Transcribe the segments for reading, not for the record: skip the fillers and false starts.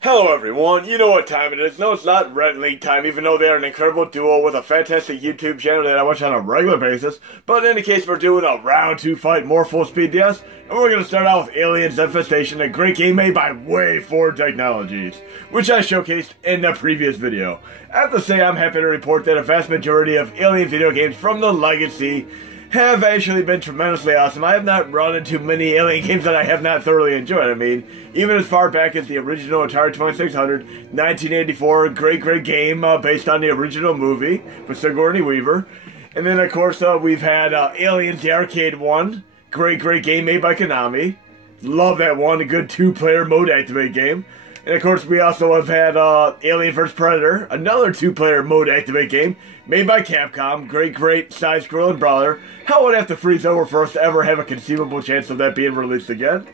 Hello everyone, you know what time it is. No, it's not Red League time, even though they are an incredible duo with a fantastic YouTube channel that I watch on a regular basis. But in any case, we're doing a round 2 fight, more full speed DS. And we're going to start out with Aliens Infestation, a great game made by Way Forward Technologies, which I showcased in the previous video. I have to say I'm happy to report that a vast majority of Alien video games from the Legacy have actually been tremendously awesome. I have not run into many Alien games that I have not thoroughly enjoyed. I mean, even as far back as the original Atari 2600, 1984, great game based on the original movie with Sigourney Weaver. And then, of course, we've had Aliens, the arcade one. Great game made by Konami. Love that one, a good 2-player mode activate game. And of course, we also have had Alien vs. Predator, another 2-player mode activate game made by Capcom. Great side-scrolling brawler. How would it have to freeze over for us to ever have a conceivable chance of that being released again?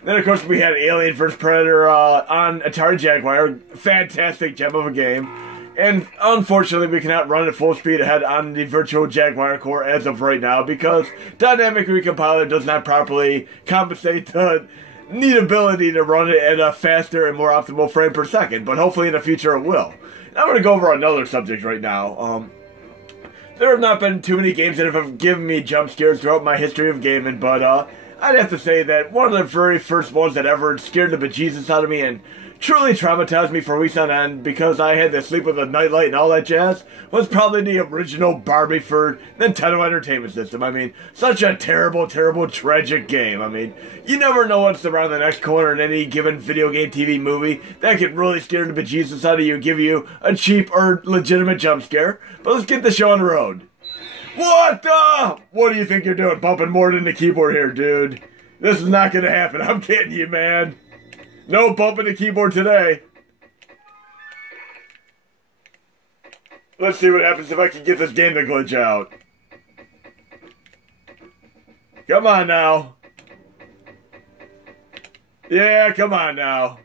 And then, of course, we had Alien vs. Predator on Atari Jaguar. Fantastic gem of a game. And unfortunately, we cannot run at full speed ahead on the virtual Jaguar core as of right now because Dynamic Recompiler does not properly compensate the neat ability to run it at a faster and more optimal frame per second, but hopefully in the future it will. I'm going to go over another subject right now. There have not been too many games that have given me jump scares throughout my history of gaming, but I'd have to say that one of the very first ones that ever scared the bejesus out of me and truly traumatized me for weeks on end because I had to sleep with a nightlight and all that jazz was probably the original Barbie for Nintendo Entertainment System. I mean, such a terrible, tragic game. I mean, you never know what's around the next corner in any given video game, TV, movie that could really scare the bejesus out of you and give you a cheap or legitimate jump scare. But let's get the show on the road. What the? What do you think you're doing? Bumping more than the keyboard here, dude. This is not gonna happen. I'm kidding you, man. No bumping the keyboard today. Let's see what happens if I can get this game to glitch out. Come on now. Yeah, come on now.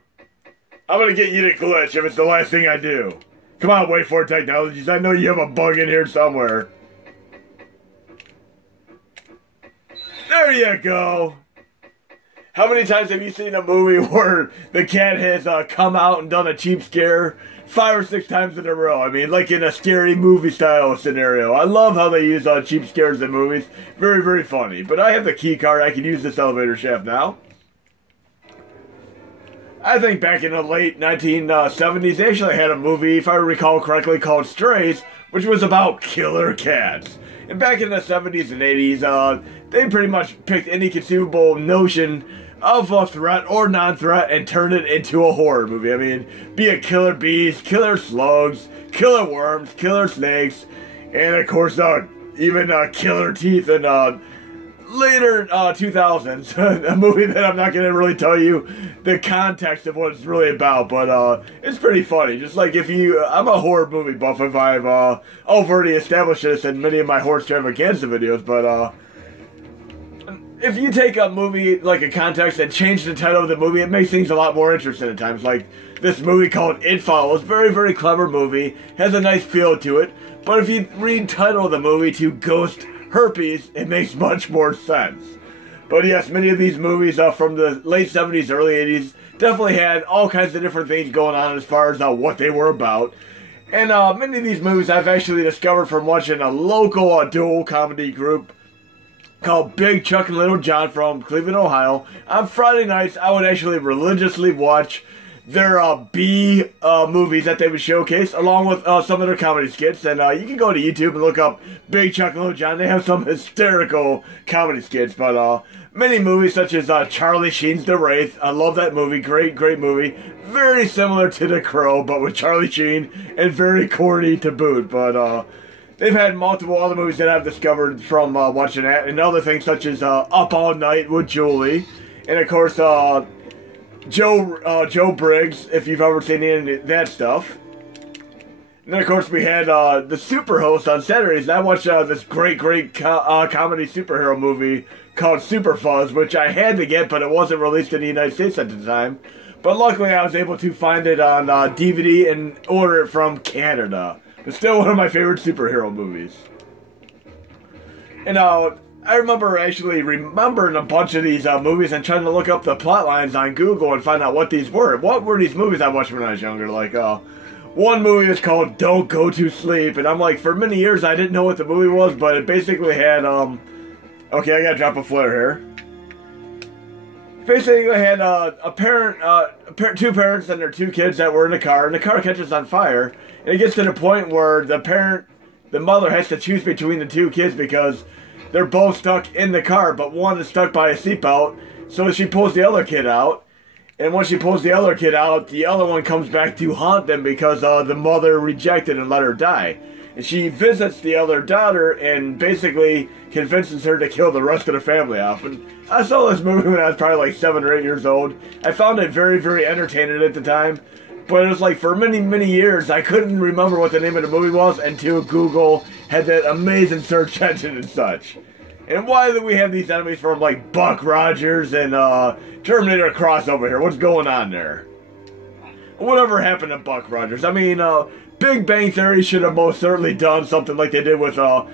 I'm gonna get you to glitch if it's the last thing I do. Come on, Way Forward Technologies. I know you have a bug in here somewhere. There you go. How many times have you seen a movie where the cat has come out and done a cheap scare 5 or 6 times in a row? I mean, like in a scary movie style scenario. I love how they use cheap scares in movies. Very funny. But I have the key card. I can use this elevator shaft now. I think back in the late 1970s, they actually had a movie, if I recall correctly, called Strays, which was about killer cats. And back in the 70s and 80s, they pretty much picked any conceivable notion of a threat or non-threat and turned it into a horror movie. I mean, be it killer bees, killer slugs, killer worms, killer snakes, and of course, even killer teeth in later 2000s. A movie that I'm not going to really tell you the context of what it's really about, but it's pretty funny. Just like if you, I'm a horror movie buff if I've already established this in many of my horror extravaganza videos, but if you take a movie, like a context, and change the title of the movie, it makes things a lot more interesting at times. Like this movie called It Follows, very clever movie, has a nice feel to it, but if you retitle the movie to Ghost Herpes, it makes much more sense. But yes, many of these movies from the late 70s, early 80s definitely had all kinds of different things going on as far as what they were about. And many of these movies I've actually discovered from watching a local dual comedy group called Big Chuck and Little John from Cleveland, Ohio. On Friday nights, I would actually religiously watch their B movies that they would showcase, along with some of their comedy skits. And you can go to YouTube and look up Big Chuck and Little John. They have some hysterical comedy skits. But many movies such as Charlie Sheen's The Wraith. I love that movie. Great movie. Very similar to The Crow, but with Charlie Sheen, and very corny to boot. But they've had multiple other movies that I've discovered from watching that, and other things such as Up All Night with Julie, and of course Joe Briggs, if you've ever seen any of that stuff. And then of course we had the Superhost on Saturdays, and I watched this great comedy superhero movie called Super Fuzz, which I had to get, but it wasn't released in the United States at the time. But luckily I was able to find it on DVD and order it from Canada. It's still one of my favorite superhero movies. And I I remember actually remembering a bunch of these movies and trying to look up the plot lines on Google and find out what these were. What were these movies I watched when I was younger? Like, one movie was called Don't Go to Sleep, and I'm like, for many years I didn't know what the movie was, but it basically had, okay, I gotta drop a flare here. Basically, I had two parents and their two kids that were in a car, and the car catches on fire, and it gets to the point where the mother has to choose between the two kids because they're both stuck in the car, but one is stuck by a seatbelt, so she pulls the other kid out, and when she pulls the other kid out, the other one comes back to haunt them because the mother rejected and let her die. And she visits the other daughter and basically convinces her to kill the rest of the family off. And I saw this movie when I was probably like 7 or 8 years old. I found it very, very entertaining at the time. But it was like for many, many years, I couldn't remember what the name of the movie was until Google had that amazing search engine and such. And why do we have these enemies from like Buck Rogers and Terminator crossover here? What's going on there? Whatever happened to Buck Rogers? I mean, Big Bang Theory should have most certainly done something like they did with the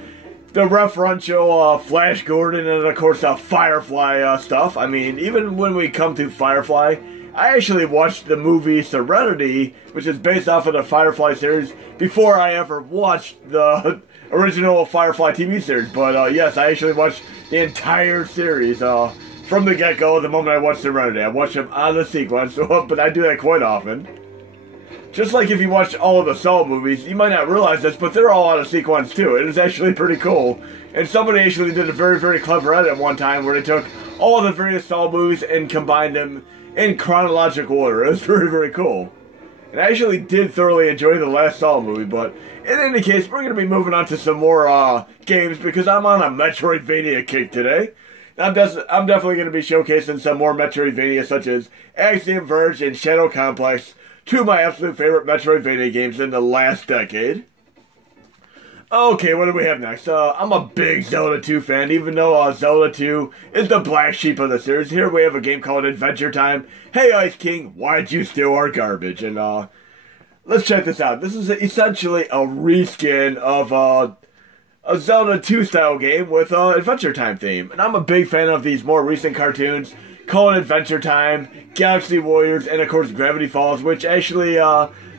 referential Flash Gordon and of course Firefly stuff. I mean, even when we come to Firefly, I actually watched the movie Serenity, which is based off of the Firefly series, before I ever watched the original Firefly TV series. But yes, I actually watched the entire series from the get-go the moment I watched Serenity. I watched them on the sequence, but I do that quite often. Just like if you watch all of the Saw movies, you might not realize this, but they're all out of sequence too. It is actually pretty cool. And somebody actually did a very, very clever edit one time where they took all of the various Saw movies and combined them in chronological order. It was very, very cool. And I actually did thoroughly enjoy the last Saw movie, but in any case, we're going to be moving on to some more games because I'm on a Metroidvania kick today. I'm definitely going to be showcasing some more Metroidvania such as Axiom Verge and Shadow Complex, two of my absolute favorite Metroidvania games in the last decade. Okay, what do we have next? I'm a big Zelda 2 fan, even though Zelda 2 is the black sheep of the series. Here we have a game called Adventure Time. Hey, Ice King, why'd you steal our garbage? And let's check this out. This is essentially a reskin of a Zelda 2 style game with Adventure Time theme. And I'm a big fan of these more recent cartoons called Adventure Time, Galaxy Warriors, and of course Gravity Falls, which actually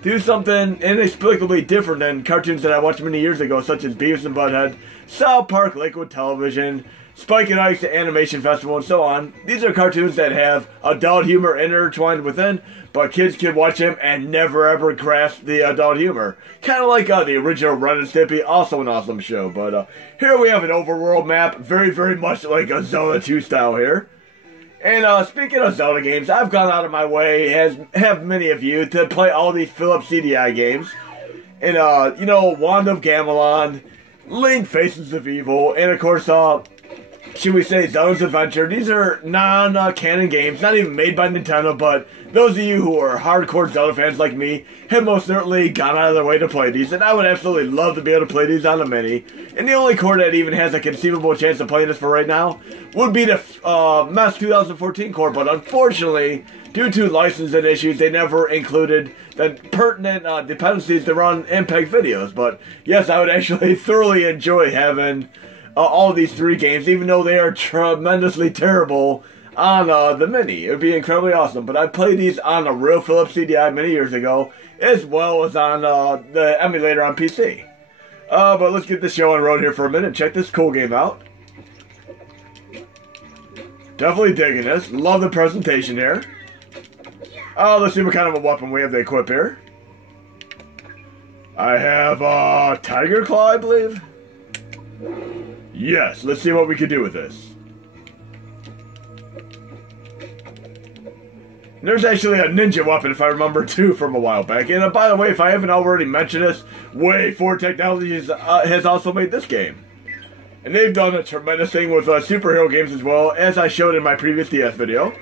do something inexplicably different than cartoons that I watched many years ago, such as Beavis and Butthead, South Park, Lakewood Television, Spike and Ike's Animation Festival, and so on. These are cartoons that have adult humor intertwined within, but kids can watch them and never ever grasp the adult humor. Kind of like the original Ren and Stimpy, also an awesome show. But here we have an overworld map, very, very much like a Zelda 2 style here. And speaking of Zelda games, I've gone out of my way, as have many of you, to play all these Philips CDI games. And, you know, Wand of Gamelon, Link Faces of Evil, and of course, should we say Zelda's Adventure. These are non-canon games, not even made by Nintendo, but those of you who are hardcore Zelda fans like me have most certainly gone out of their way to play these, and I would absolutely love to be able to play these on a Mini. And the only core that even has a conceivable chance of playing this for right now would be the MES 2014 core, but unfortunately, due to licensing issues, they never included the pertinent dependencies to run MPEG videos. But yes, I would actually thoroughly enjoy having all of these three games, even though they are tremendously terrible on the Mini. It would be incredibly awesome. But I played these on a real Philips CDI many years ago, as well as on the emulator on PC. But let's get this show on the road here for a minute. Check this cool game out. Definitely digging this. Love the presentation here. Let's see what kind of a weapon we have to equip here. I have Tiger Claw, I believe. Yes, let's see what we can do with this. There's actually a ninja weapon, if I remember, too, from a while back. And by the way, if I haven't already mentioned this, WayForward Technologies has also made this game. And they've done a tremendous thing with superhero games as well, as I showed in my previous DS video.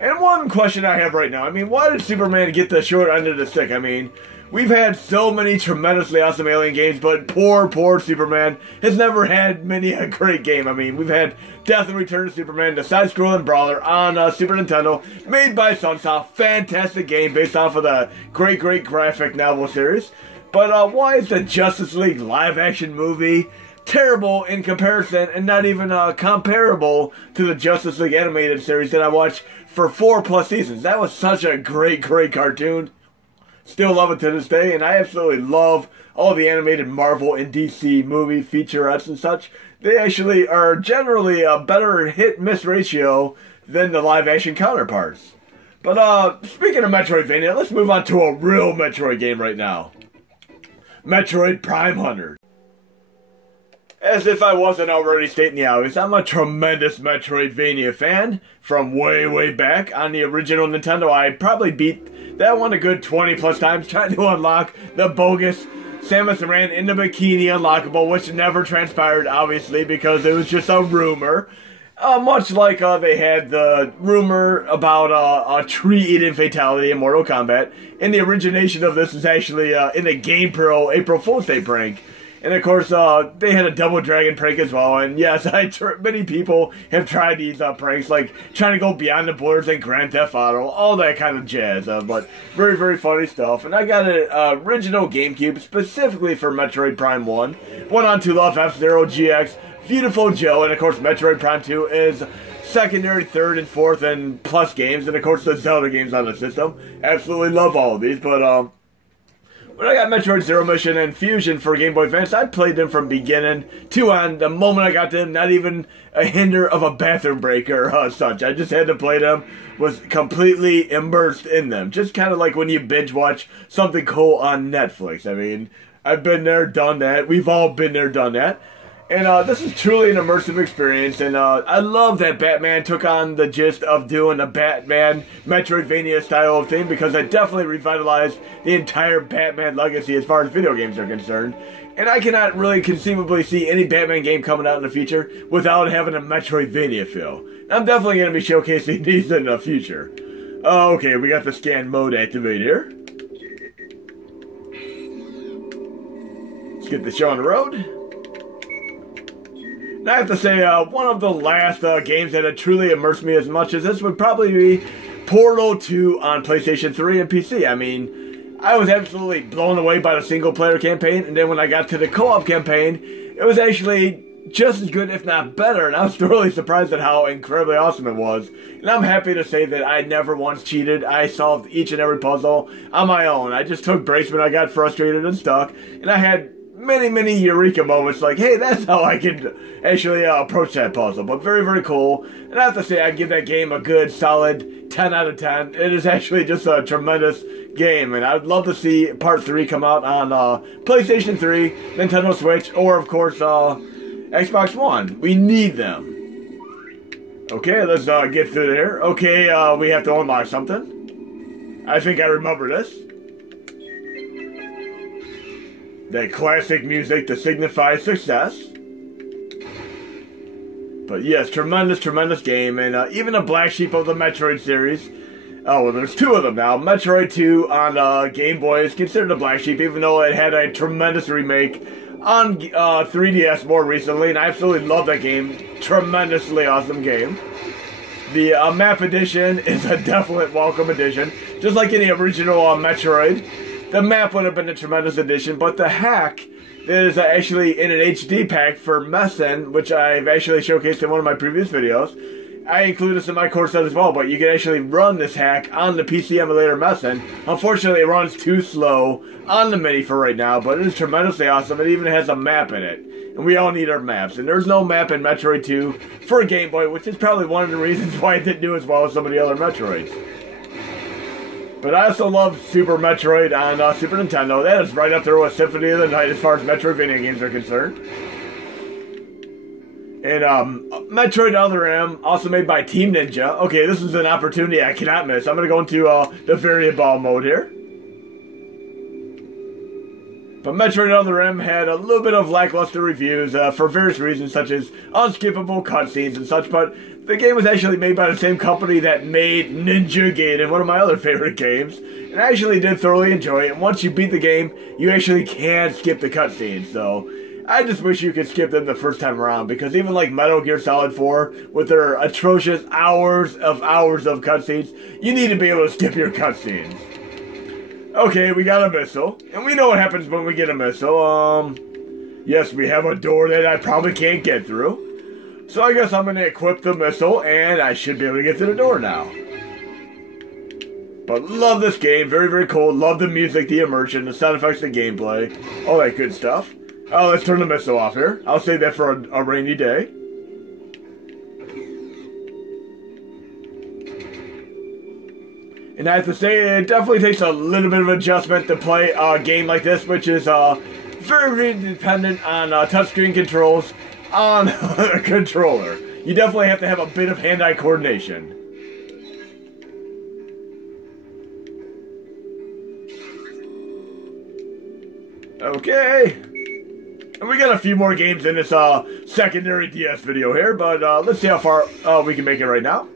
And one question I have right now, I mean, why did Superman get the short end of the stick? I mean, we've had so many tremendously awesome alien games, but poor Superman has never had many a great game. I mean, we've had Death and Return of Superman, the side-scrolling brawler on Super Nintendo, made by Sunsoft. Fantastic game based off of the great graphic novel series. But why is the Justice League live-action movie terrible in comparison and not even comparable to the Justice League animated series that I watched for 4+ seasons. That was such a great cartoon. Still love it to this day, and I absolutely love all the animated Marvel and DC movie featurettes and such. They actually are generally a better hit-miss ratio than the live-action counterparts. But speaking of Metroidvania, let's move on to a real Metroid game right now. Metroid Prime Hunters. As if I wasn't already stating the obvious, I'm a tremendous Metroidvania fan. From way back on the original Nintendo, I probably beat that one a good 20+ times trying to unlock the bogus Samus Aran in the bikini unlockable, which never transpired, obviously, because it was just a rumor. Much like they had the rumor about a tree-eating fatality in Mortal Kombat. And the origination of this is actually in a GamePro April Fool's Day prank. And of course, they had a Double Dragon prank as well. And yes, many people have tried these pranks, like trying to go beyond the borders in Grand Theft Auto, all that kind of jazz. But very funny stuff. And I got an original GameCube specifically for Metroid Prime 1. Went on to love F-Zero GX, Beautiful Joe, and of course Metroid Prime 2 is secondary, third, and fourth, and plus games. And of course the Zelda games on the system. Absolutely love all of these, but when I got Metroid Zero Mission and Fusion for Game Boy Advance, I played them from beginning to end. The moment I got them, not even a hinder of a bathroom break or such. I just had to play them, was completely immersed in them. Just kind of like when you binge watch something cool on Netflix. I mean, I've been there, done that. We've all been there, done that. And this is truly an immersive experience, and I love that Batman took on the gist of doing a Batman Metroidvania style of thing, because it definitely revitalized the entire Batman legacy as far as video games are concerned. And I cannot really conceivably see any Batman game coming out in the future without having a Metroidvania feel. I'm definitely going to be showcasing these in the future. Okay, we got the scan mode activated here. Let's get the show on the road. And I have to say, one of the last games that had truly immersed me as much as this would probably be Portal 2 on PlayStation 3 and PC. I mean, I was absolutely blown away by the single-player campaign, and then when I got to the co-op campaign, it was actually just as good, if not better, and I was thoroughly surprised at how incredibly awesome it was. And I'm happy to say that I never once cheated. I solved each and every puzzle on my own. I just took breaks when I got frustrated and stuck, and I had many eureka moments like, hey, that's how I could actually approach that puzzle. But very cool. And I have to say, I give that game a good solid 10 out of 10. It is actually just a tremendous game, and I'd love to see Part 3 come out on PlayStation 3, Nintendo Switch, or of course Xbox One. We need them. Okay, let's get through there. Okay, we have to unlock something. I think I remember this. That classic music to signify success. But yes, tremendous game, and even a black sheep of the Metroid series. Oh, well, there's two of them now. Metroid 2 on Game Boy is considered a black sheep, even though it had a tremendous remake on 3DS more recently, and I absolutely love that game. Tremendously awesome game. The map edition is a definite welcome addition, just like in the original Metroid. The map would have been a tremendous addition, but the hack is actually in an HD pack for Messen, which I've actually showcased in one of my previous videos. I include this in my course set as well, but you can actually run this hack on the PC emulator Messen. Unfortunately, it runs too slow on the Mini for right now, but it is tremendously awesome. It even has a map in it, and we all need our maps. And there's no map in Metroid 2 for Game Boy, which is probably one of the reasons why it didn't do as well as some of the other Metroids. But I also love Super Metroid on Super Nintendo. That is right up there with Symphony of the Night as far as Metroidvania games are concerned. And Metroid Other M, also made by Team Ninja. Okay, this is an opportunity I cannot miss. I'm going to go into the variable mode here. But Metroid Other M had a little bit of lackluster reviews for various reasons, such as unskippable cutscenes and such, but the game was actually made by the same company that made Ninja Gaiden, one of my other favorite games, and I actually did thoroughly enjoy it. And once you beat the game, you actually can skip the cutscenes, so I just wish you could skip them the first time around, because even like Metal Gear Solid 4, with their atrocious hours of cutscenes, you need to be able to skip your cutscenes. Okay, we got a missile, and we know what happens when we get a missile. Yes, we have a door that I probably can't get through. So I guess I'm going to equip the missile, and I should be able to get to the door now. But love this game, very, very cool. Love the music, the immersion, the sound effects, the gameplay, all that good stuff. Let's turn the missile off here. I'll save that for a rainy day. And I have to say, it definitely takes a little bit of adjustment to play a game like this, which is very, very dependent on touchscreen controls on a controller. You definitely have to have a bit of hand-eye coordination. Okay. And we got a few more games in this secondary DS video here, but let's see how far we can make it right now.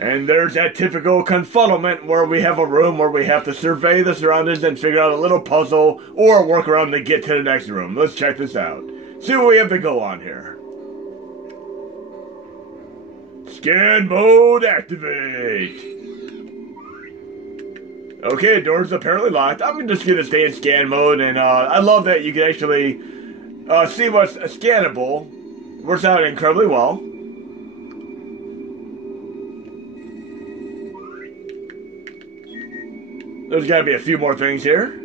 And there's that typical confuddlement where we have a room where we have to survey the surroundings and figure out a little puzzle or a workaround to get to the next room. Let's check this out. See what we have to go on here. Scan mode activate. Okay, door's apparently locked. I'm just gonna stay in scan mode, and I love that you can actually see what's scannable. Works out incredibly well. There's gotta be a few more things here.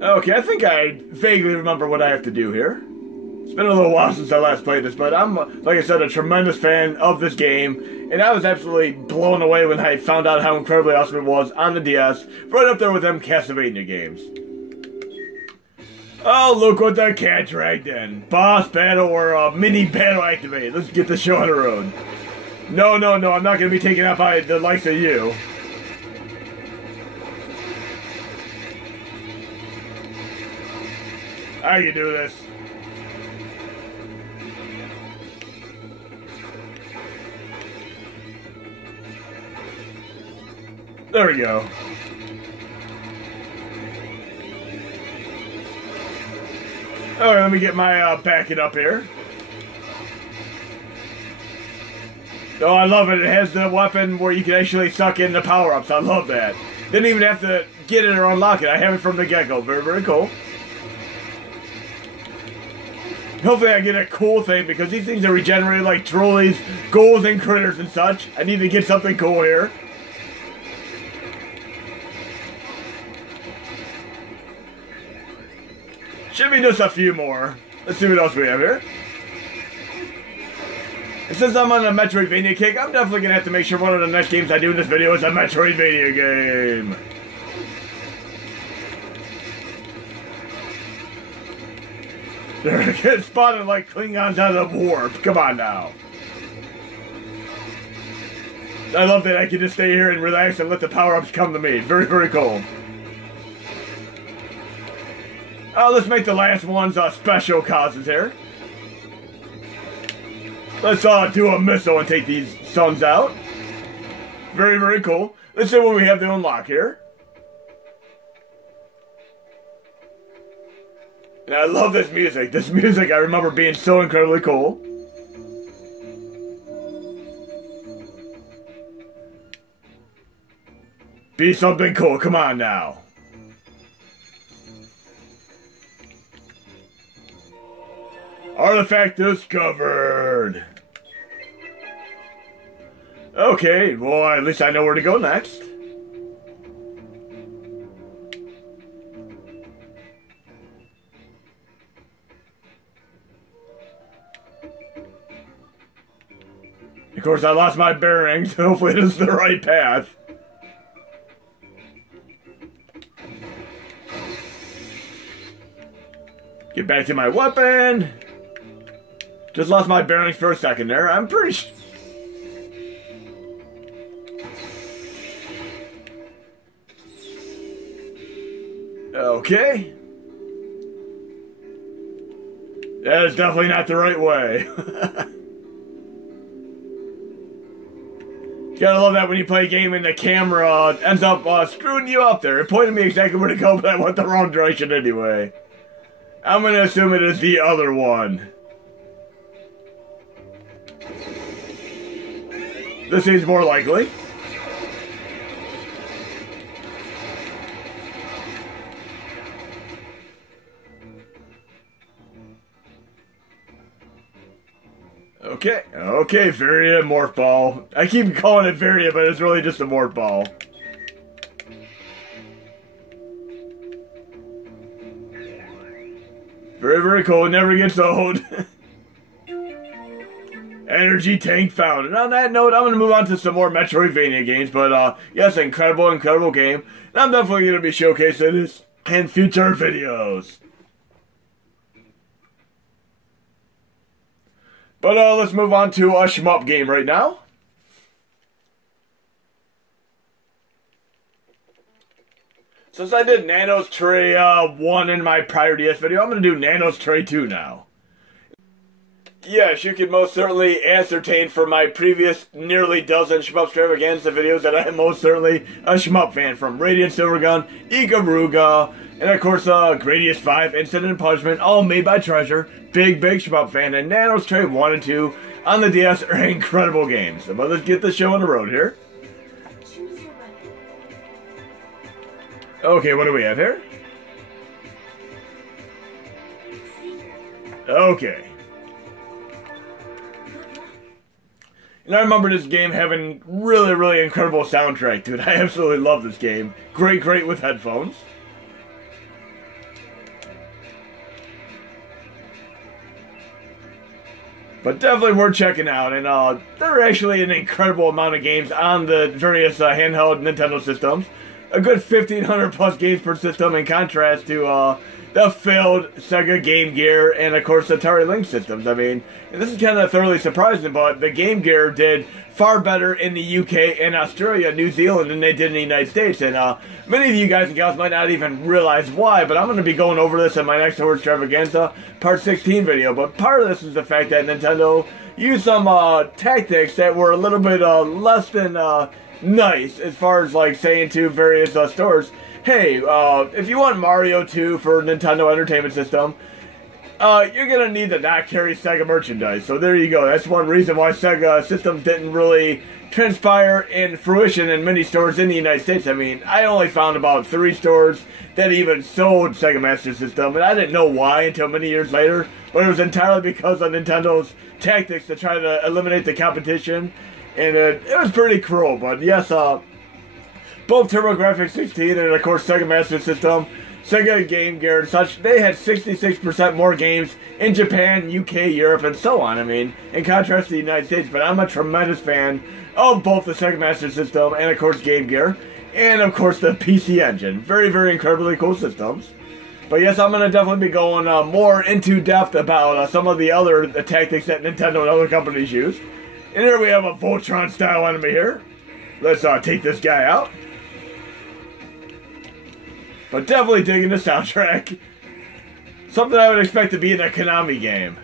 Okay, I think I vaguely remember what I have to do here. It's been a little while since I last played this, but I'm, like I said, a tremendous fan of this game, and I was absolutely blown away when I found out how incredibly awesome it was on the DS, right up there with them Castlevania games. Oh, look what the cat dragged in. Boss battle or mini battle activated. Let's get the show on the road. No, I'm not going to be taken out by the likes of you. I can do this. There we go. Alright, let me get my backing up here. Oh, I love it. It has the weapon where you can actually suck in the power-ups. I love that. Didn't even have to get it or unlock it. I have it from the get-go. Very, very cool. Hopefully I get a cool thing, because these things are regenerated like trolleys, ghouls, and critters and such. I need to get something cool here. Should be just a few more. Let's see what else we have here. And since I'm on a Metroidvania kick, I'm definitely going to have to make sure one of the next games I do in this video is a Metroidvania game. They're getting spotted like Klingons out of the warp. Come on now. I love that I can just stay here and relax and let the power-ups come to me. Very, very cool. Let's make the last ones special causes here. Let's do a missile and take these sons out. Very, very cool. Let's see what we have to unlock here. And I love this music. This music I remember being so incredibly cool. Be something cool. Come on now. Artifact discovered. Okay, well, at least I know where to go next. Of course, I lost my bearings. Hopefully this is the right path. Get back to my weapon. Just lost my bearings for a second there. I'm pretty sure. Okay. That is definitely not the right way. You gotta love that when you play a game and the camera ends up screwing you up there. It pointed me exactly where to go, but I went the wrong direction anyway. I'm gonna assume it is the other one. This seems more likely. Okay, Varia Morph Ball. I keep calling it Varia, but it's really just a Morph Ball. Very, very cool. Never gets old. Energy tank found. And on that note, I'm going to move on to some more Metroidvania games. But, yes, incredible game. And I'm definitely going to be showcasing this in future videos. But, let's move on to a shmup game right now. Since I did Nano's Tray 1 in my prior DS video, I'm going to do Nano's Tray 2 now. Yes, you can most certainly ascertain from my previous nearly dozen Shmup Stravaganza videos that I am most certainly a Shmup fan, from Radiant Silvergun, Ikaruga, and of course Gradius 5, Incident and Punishment, all made by Treasure. Big Shmup fan, and Nano's Tray 1 and 2 on the DS are incredible games. But let's get the show on the road here. Okay, what do we have here? Okay. And I remember this game having really incredible soundtrack to it. I absolutely love this game. Great with headphones. But definitely worth checking out. And there are actually an incredible amount of games on the various handheld Nintendo systems. A good 1,500 plus games per system, in contrast to the failed Sega Game Gear and, of course, Atari Lynx systems. I mean, this is kind of thoroughly surprising, but the Game Gear did far better in the UK and Australia, New Zealand, than they did in the United States. And many of you guys and gals might not even realize why, but I'm going to be going over this in my next Horde Stravaganza Part 16 video. But part of this is the fact that Nintendo used some tactics that were a little bit less than nice, as far as like saying to various stores, hey, if you want Mario 2 for Nintendo Entertainment System, you're gonna need to not carry Sega merchandise. So there you go. That's one reason why Sega systems didn't really transpire in fruition in many stores in the United States. I mean, I only found about 3 stores that even sold Sega Master System, and I didn't know why until many years later, but it was entirely because of Nintendo's tactics to try to eliminate the competition. And it was pretty cruel, but yes, both TurboGrafx 16 and, of course, Sega Master System, Sega Game Gear and such, they had 66% more games in Japan, UK, Europe, and so on. I mean, in contrast to the United States, but I'm a tremendous fan of both the Sega Master System and, of course, Game Gear, and, of course, the PC Engine. Very incredibly cool systems. But yes, I'm going to definitely be going more into depth about some of the other tactics that Nintendo and other companies use. And here we have a Voltron-style enemy here. Let's take this guy out. But definitely digging the soundtrack. Something I would expect to be in a Konami game.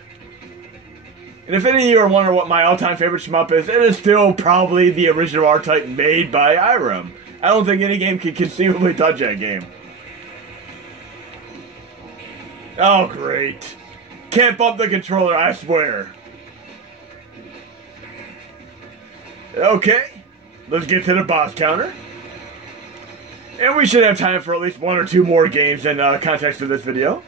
And if any of you are wondering what my all-time favorite shmup is, it is still probably the original R-Type made by Irem. I don't think any game can conceivably touch that game. Oh, great. Can't bump the controller, I swear. Okay, let's get to the boss counter. And we should have time for at least 1 or 2 more games in context of this video.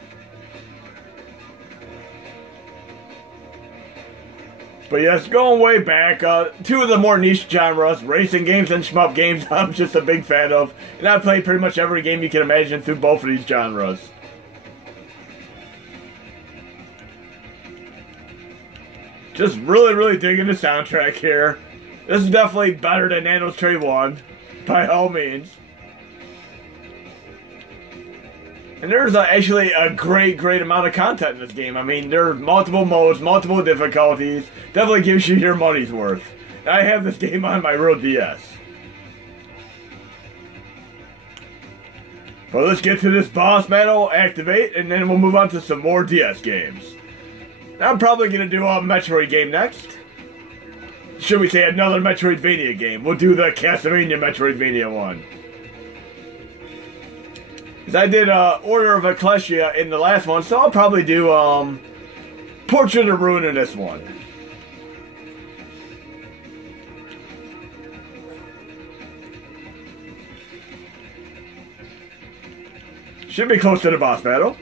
But yes, going way back, 2 of the more niche genres, racing games and shmup games, I'm just a big fan of. And I've played pretty much every game you can imagine through both of these genres. Just really digging the soundtrack here. This is definitely better than Nano's Tray 1, by all means. And there's actually a great amount of content in this game. I mean, there are multiple modes, multiple difficulties. Definitely gives you your money's worth. And I have this game on my real DS. But let's get to this boss battle, activate, and then we'll move on to some more DS games. I'm probably going to do a Metroid game next. Should we say another Metroidvania game? We'll do the Castlevania Metroidvania one. Because I did Order of Ecclesia in the last one, so I'll probably do Portrait of Ruin in this one. Should be close to the boss battle.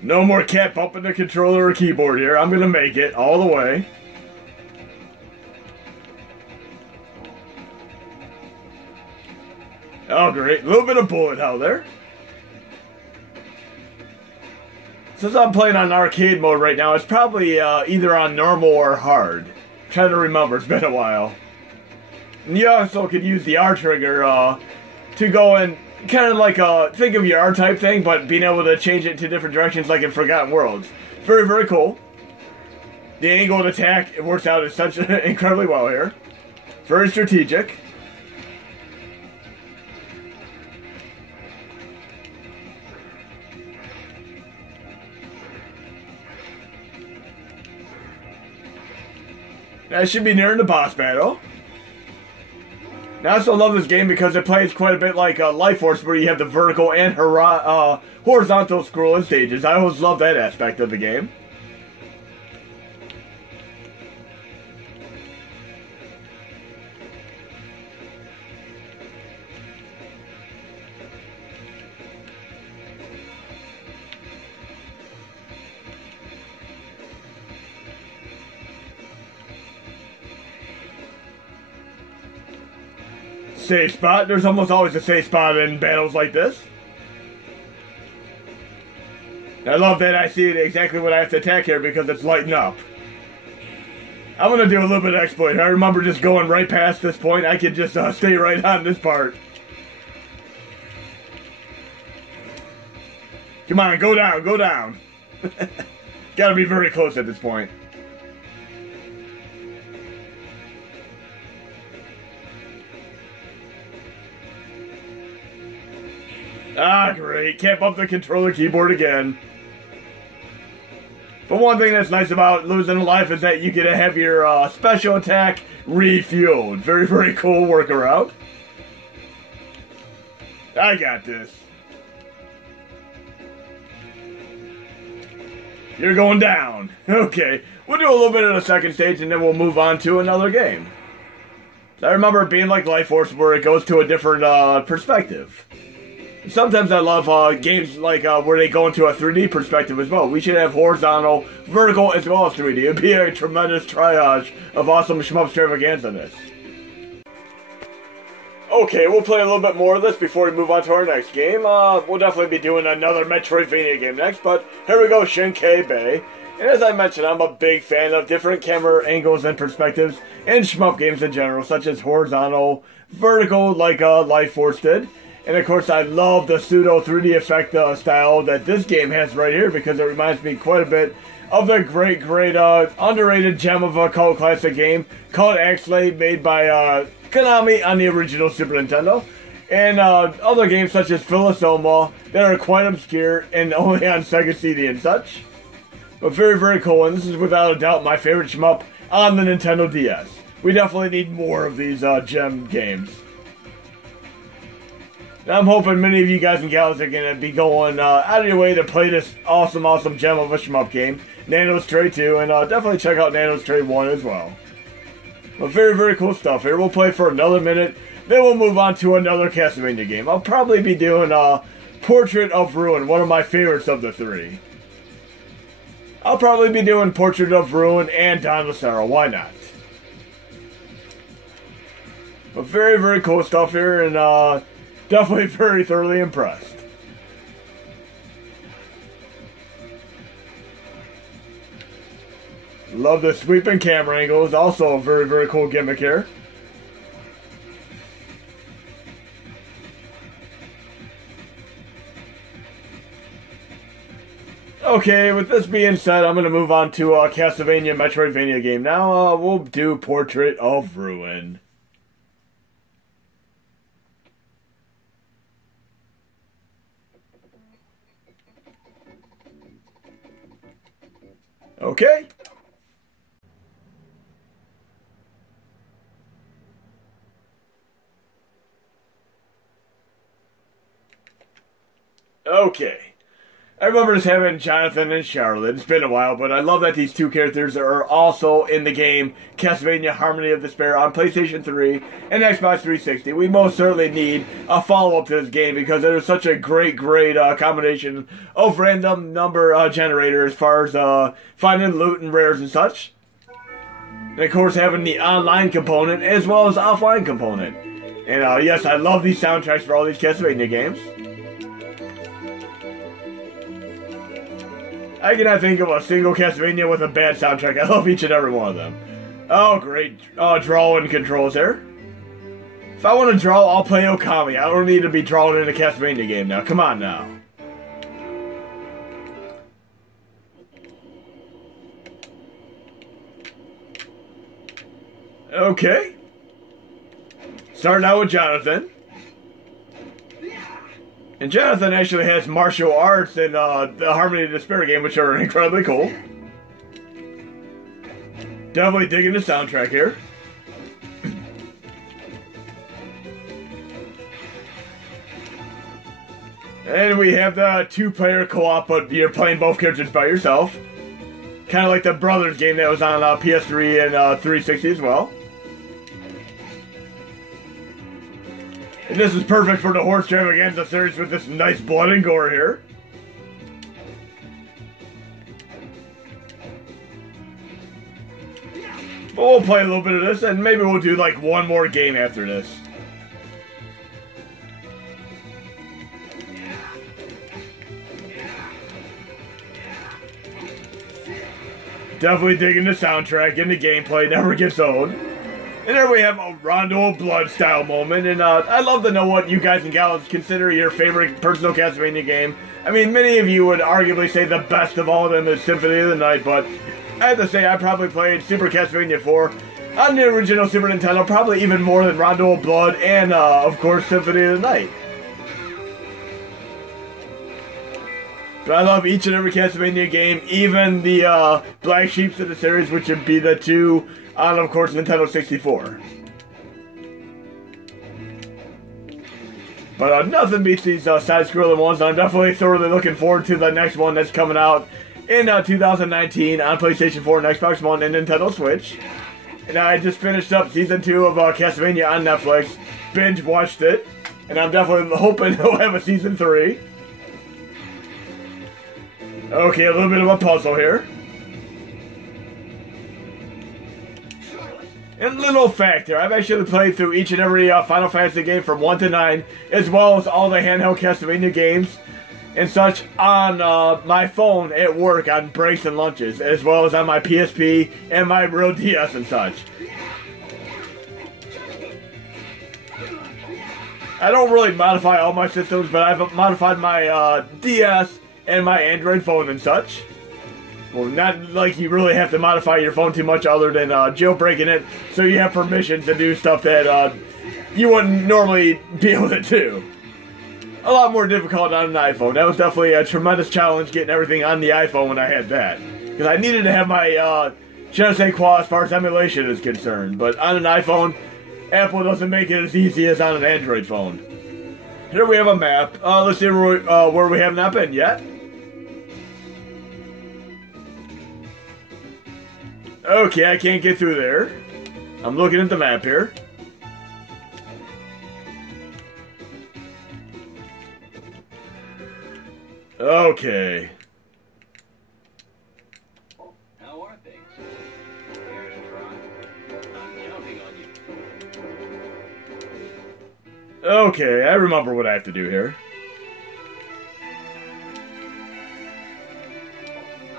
No more cat bumping the controller or keyboard here. I'm gonna make it all the way. Oh, great. A little bit of bullet hell there. Since I'm playing on arcade mode right now, it's probably either on normal or hard. I'm trying to remember, it's been a while. And you also could use the R trigger to go and kind of like think of your R type thing, but being able to change it to different directions like in Forgotten Worlds. Very, very cool. The angle of attack, it works out such incredibly well here. Very strategic. That should be nearing the boss battle. Now, I also love this game because it plays quite a bit like Life Force, where you have the vertical and horizontal scrolling stages. I always love that aspect of the game. Safe spot. There's almost always a safe spot in battles like this. I love that I see exactly what I have to attack here because it's lighting up. I'm going to do a little bit of exploit. I remember just going right past this point. I could just stay right on this part. Come on, go down, go down. Gotta be very close at this point. Ah, great. Can't bump the controller keyboard again. But one thing that's nice about losing a life is that you get to have your special attack refueled. Very, very cool workaround. I got this. You're going down. Okay. We'll do a little bit of the second stage and then we'll move on to another game. I remember it being like Life Force where it goes to a different perspective. Sometimes I love games like where they go into a 3D perspective as well. We should have horizontal, vertical, as well as 3D. It'd be a tremendous triage of awesome shmup Stravaganza-ness. Okay, we'll play a little bit more of this before we move on to our next game. We'll definitely be doing another Metroidvania game next, but here we go, Shinkei Bay. And as I mentioned, I'm a big fan of different camera angles and perspectives in shmup games in general, such as horizontal, vertical, like Life Force did. And of course, I love the pseudo 3D effect style that this game has right here because it reminds me quite a bit of the great, underrated gem of a cult classic game called Axley, made by Konami on the original Super Nintendo. And other games such as Philosoma that are quite obscure and only on Sega CD and such. But very, very cool. And this is without a doubt my favorite shmup on the Nintendo DS. We definitely need more of these gem games. Now, I'm hoping many of you guys and gals are going to be going out of your way to play this awesome, awesome gem of a shmup game, Nano Stray 2, and definitely check out Nano Stray 1 as well. But very, very cool stuff here. We'll play for another minute, then we'll move on to another Castlevania game. I'll probably be doing Portrait of Ruin, one of my favorites of the three. I'll probably be doing Portrait of Ruin and Dawn of Sorrow, why not? But very, very cool stuff here, and definitely very thoroughly impressed. Love the sweeping camera angles. Also a very, very cool gimmick here. Okay, with this being said, I'm going to move on to a Castlevania Metroidvania game. Now we'll do Portrait of Ruin. Okay. Okay. I remember just having Jonathan and Charlotte. It's been a while, but I love that these two characters are also in the game Castlevania Harmony of Despair on PlayStation 3 and Xbox 360. We most certainly need a follow-up to this game because it is such a great combination of random number generator as far as finding loot and rares and such. And of course having the online component as well as offline component. And yes, I love these soundtracks for all these Castlevania games. I cannot think of a single Castlevania with a bad soundtrack. I love each and every one of them. Oh, great. Drawing controls there. If I want to draw, I'll play Okami. I don't need to be drawing in a Castlevania game now. Come on now. Okay. Starting out with Jonathan. And Jonathan actually has martial arts in the Harmony of Despair game, which are incredibly cool. Definitely digging the soundtrack here. And we have the two-player co-op, but you're playing both characters by yourself. Kind of like the Brothers game that was on PS3 and 360 as well. And this is perfect for the Horse Stravaganza series with this nice blood and gore here. But we'll play a little bit of this, and maybe we'll do like one more game after this. Definitely digging the soundtrack, and the gameplay never gets old. And there we have a Rondo of Blood style moment, and I'd love to know what you guys and gals consider your favorite personal Castlevania game. I mean, many of you would arguably say the best of all of them is Symphony of the Night, but I have to say I probably played Super Castlevania 4 on the original Super Nintendo, probably even more than Rondo of Blood and, of course, Symphony of the Night. But I love each and every Castlevania game, even the Black Sheeps of the series, which would be the two on, of course, Nintendo 64. But nothing beats these side-scrolling ones. I'm definitely thoroughly looking forward to the next one that's coming out in 2019 on PlayStation 4 and Xbox One and Nintendo Switch. And I just finished up Season 2 of Castlevania on Netflix. Binge-watched it. And I'm definitely hoping they'll have a Season 3. Okay, a little bit of a puzzle here. And little fact here, I've actually played through each and every Final Fantasy game from 1 to 9, as well as all the handheld Castlevania games and such on my phone at work on breaks and lunches, as well as on my PSP and my real DS and such. I don't really modify all my systems, but I've modified my DS and my Android phone and such. Well, not like you really have to modify your phone too much other than jailbreaking it, so you have permission to do stuff that you wouldn't normally be able to do. A lot more difficult on an iPhone. That was definitely a tremendous challenge getting everything on the iPhone when I had that. Because I needed to have my je ne sais quoi as far as emulation is concerned. But on an iPhone, Apple doesn't make it as easy as on an Android phone. Here we have a map. Let's see where we have not been yet. Okay, I can't get through there. I'm looking at the map here. Okay. How are things? Care to try? I'm counting on you. Okay, I remember what I have to do here.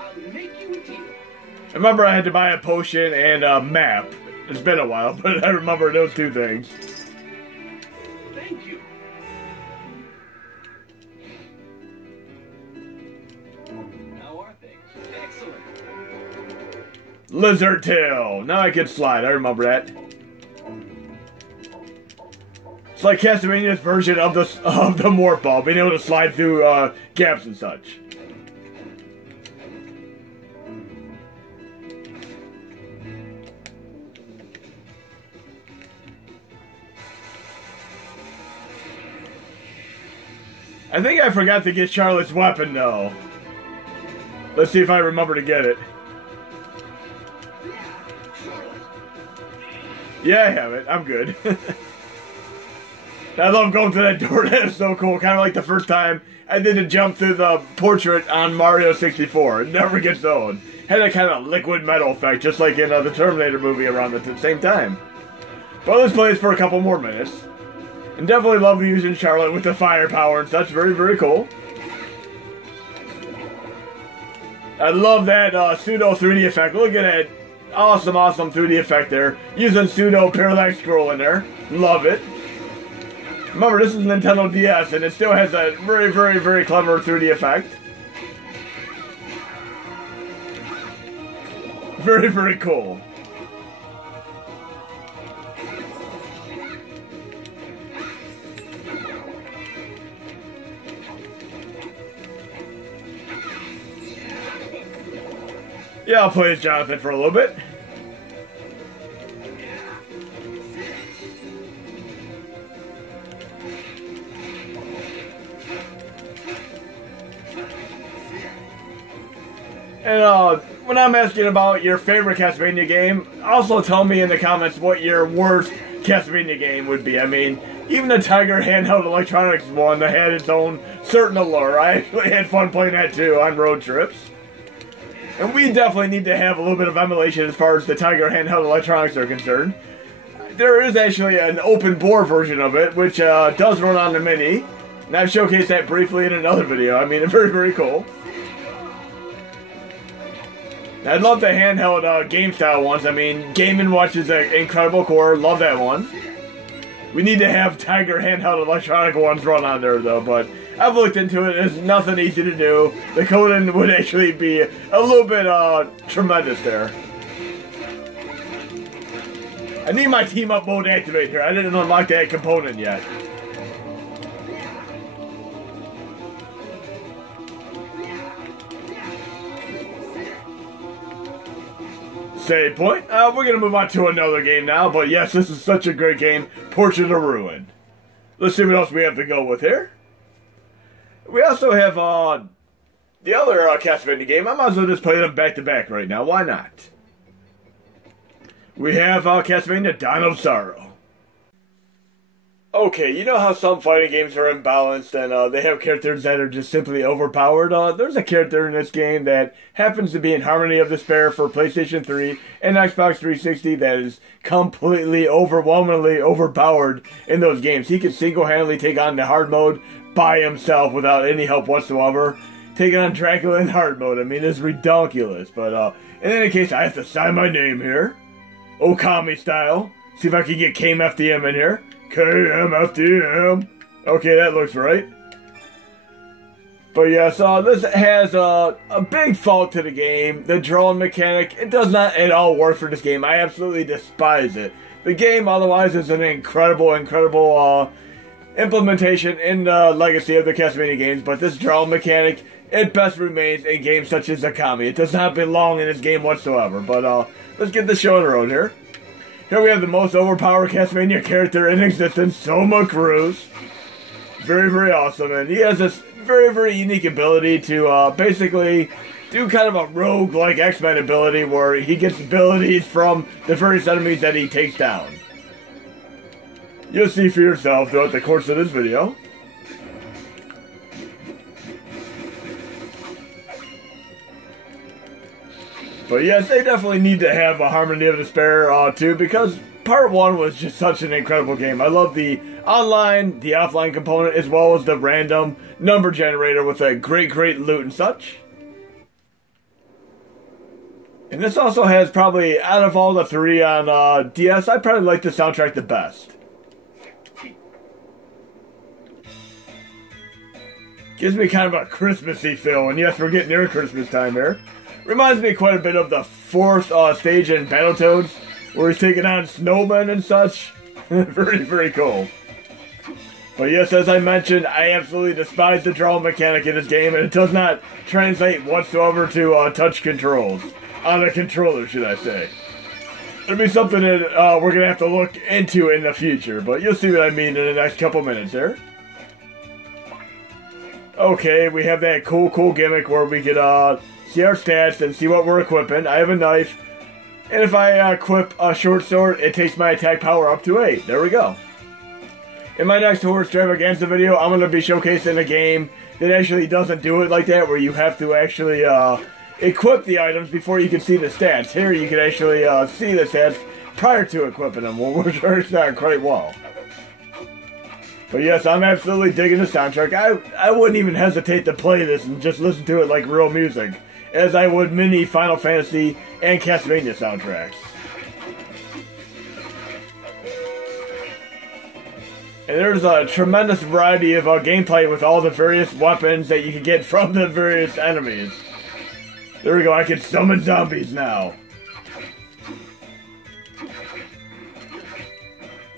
I'll make you a deal. I remember I had to buy a potion and a map. It's been a while, but I remember those two things. Thank you. How are things? Excellent. Lizard tail. Now I can slide. I remember that. It's like Castlevania's version of the morph ball, being able to slide through gaps and such. I think I forgot to get Charlotte's weapon, though. Let's see if I remember to get it. Yeah, I have it. I'm good. I love going through that door. That is so cool. Kind of like the first time I did a jump through the portrait on Mario 64. It never gets old. Had that kind of liquid metal effect, just like in the Terminator movie around the same time. But let's play this for a couple more minutes. And definitely love using Charlotte with the firepower and such. Very, very cool. I love that pseudo 3D effect. Look at that. Awesome, awesome 3D effect there. Using pseudo parallax scrolling there. Love it. Remember, this is Nintendo DS, and it still has a very, very, very clever 3D effect. Very, very cool. Yeah, I'll play as Jonathan for a little bit. And when I'm asking about your favorite Castlevania game, also tell me in the comments what your worst Castlevania game would be. I mean, even the Tiger handheld electronics one that had its own certain allure. I actually had fun playing that too on road trips. And we definitely need to have a little bit of emulation as far as the Tiger handheld electronics are concerned. There is actually an open bore version of it, which does run on the Mini. And I've showcased that briefly in another video. I mean, it's very, very cool. I love the handheld game style ones. I mean, Game & Watch is an incredible core. Love that one. We need to have Tiger handheld electronic ones run on there though, but I've looked into it. It's nothing easy to do. The coding would actually be a little bit tremendous there. I need my team up mode activated here. I didn't unlock that component yet. Save point. We're going to move on to another game now, but yes, this is such a great game, Portrait of Ruin. Let's see what else we have to go with here. We also have the other Castlevania game. I might as well just play them back to back right now. Why not? We have Castlevania Dawn of Sorrow. Okay, you know how some fighting games are imbalanced and they have characters that are just simply overpowered? There's a character in this game that happens to be in Harmony of Despair for PlayStation 3 and Xbox 360 that is completely, overwhelmingly overpowered in those games. He can single-handedly take on the hard mode by himself without any help whatsoever. Taking on Dracula in hard mode, I mean, it's ridiculous. But in any case, I have to sign my name here. Okami style. See if I can get KMFDM in here. KMFDM. Okay, that looks right. But yes, this has a big fault to the game. The drawing mechanic, it does not at all work for this game. I absolutely despise it. The game otherwise is an incredible, incredible implementation in the legacy of the Castlevania games. But this drawing mechanic, it best remains in games such as Okami. It does not belong in this game whatsoever. But let's get the show on the road here. Here we have the most overpowered Castlevania character in existence, Soma Cruz. Very, very awesome. And he has this very, very unique ability to basically do kind of a rogue-like X-Men ability where he gets abilities from the various enemies that he takes down. You'll see for yourself throughout the course of this video. But yes, they definitely need to have a Harmony of Despair too, because Part 1 was just such an incredible game. I love the online, the offline component, as well as the random number generator with a great, great loot and such. And this also has probably, out of all the three on DS, I probably like the soundtrack the best. Gives me kind of a Christmassy feel, and yes, we're getting near Christmas time here. Reminds me quite a bit of the fourth stage in Battletoads, where he's taking on snowmen and such. Very, very cool. But yes, as I mentioned, I absolutely despise the draw mechanic in this game, and it does not translate whatsoever to touch controls. On a controller, should I say. It'll be something that we're going to have to look into in the future, but you'll see what I mean in the next couple minutes here. Okay, we have that cool, cool gimmick where we could see our stats and see what we're equipping. I have a knife, and if I equip a short sword, it takes my attack power up to 8. There we go. In my next Horde Stravaganza video, I'm going to be showcasing a game that actually doesn't do it like that, where you have to actually equip the items before you can see the stats. Here you can actually see the stats prior to equipping them, which works out quite well. But yes, I'm absolutely digging the soundtrack. I wouldn't even hesitate to play this and just listen to it like real music, as I would many Final Fantasy and Castlevania soundtracks. And there's a tremendous variety of gameplay with all the various weapons that you can get from the various enemies. There we go, I can summon zombies now.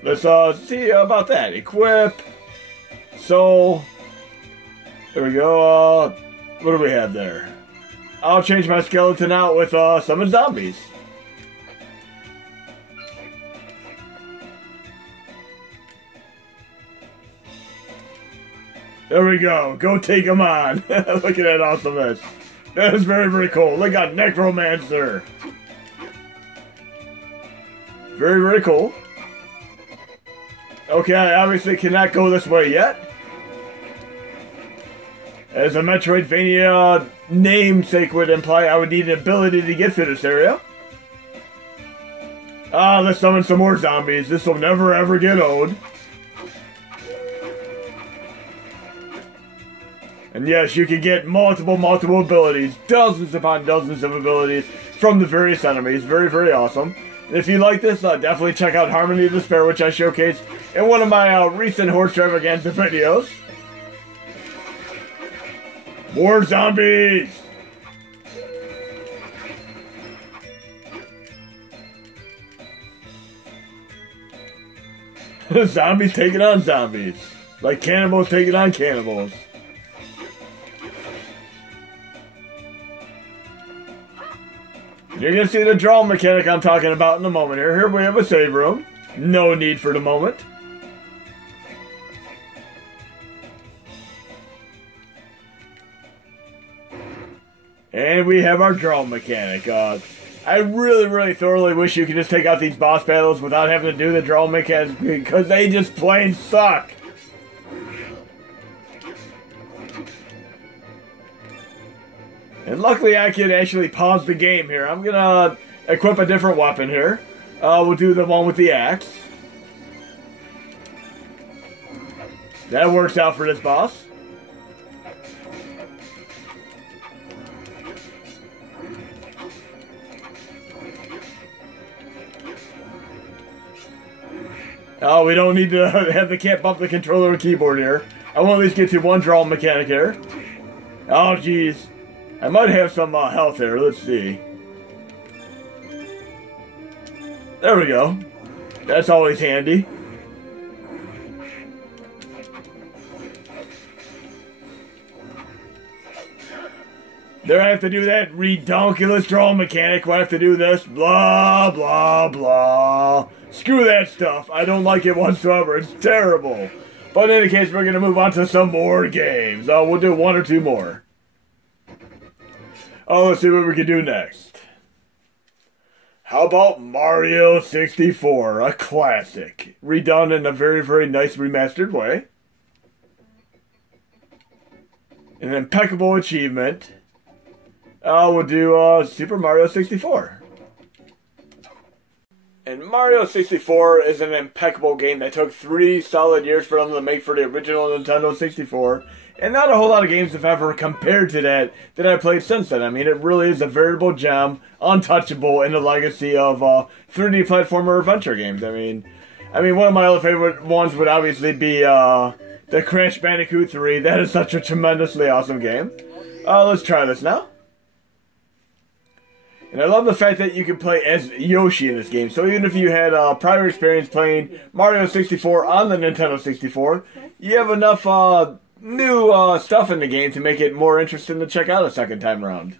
Let's see about that. Equip. So, there we go. What do we have there? I'll change my skeleton out with summon zombies. There we go. Go take them on. Look at that awesomeness. That is very, very cool. Look at Necromancer. Very, very cool. Okay, I obviously cannot go this way yet. As a Metroidvania namesake would imply, I would need an ability to get through this area. Let's summon some more zombies. This will never ever get old. And yes, you can get multiple abilities, dozens upon dozens of abilities from the various enemies. Very, very awesome. And if you like this, definitely check out Harmony of Despair, which I showcased in one of my recent Horde Stravaganza videos. More zombies! Zombies taking on zombies. Like cannibals taking on cannibals. You're going to see the draw mechanic I'm talking about in a moment here. Here we have a save room. No need for the moment. And we have our draw mechanic. I really, really thoroughly wish you could just take out these boss battles without having to do the draw mechanic, because they just plain suck. And luckily I can actually pause the game here. I'm gonna equip a different weapon here. We'll do the one with the axe. That works out for this boss. Oh, we don't need to have the can't bump the controller or keyboard here. I want to at least get to one draw mechanic here. Oh, jeez. I might have some health here. Let's see. There we go. That's always handy. There I have to do that redonkulous draw mechanic. Where I have to do this. Blah, blah, blah. Screw that stuff. I don't like it whatsoever. It's terrible. But in any case, we're going to move on to some more games. We'll do one or two more. Oh, let's see what we can do next. How about Mario 64, a classic, redone in a very, very nice remastered way. An impeccable achievement. We'll do Super Mario 64. And Mario 64 is an impeccable game that took 3 solid years for them to make for the original Nintendo 64. And not a whole lot of games have ever compared to that I've played since then. I mean, it really is a veritable gem, untouchable in the legacy of 3D platformer adventure games. I mean, one of my other favorite ones would obviously be the Crash Bandicoot 3. That is such a tremendously awesome game. Let's try this now. And I love the fact that you can play as Yoshi in this game. So even if you had prior experience playing Mario 64 on the Nintendo 64, you have enough new stuff in the game to make it more interesting to check out a second time around.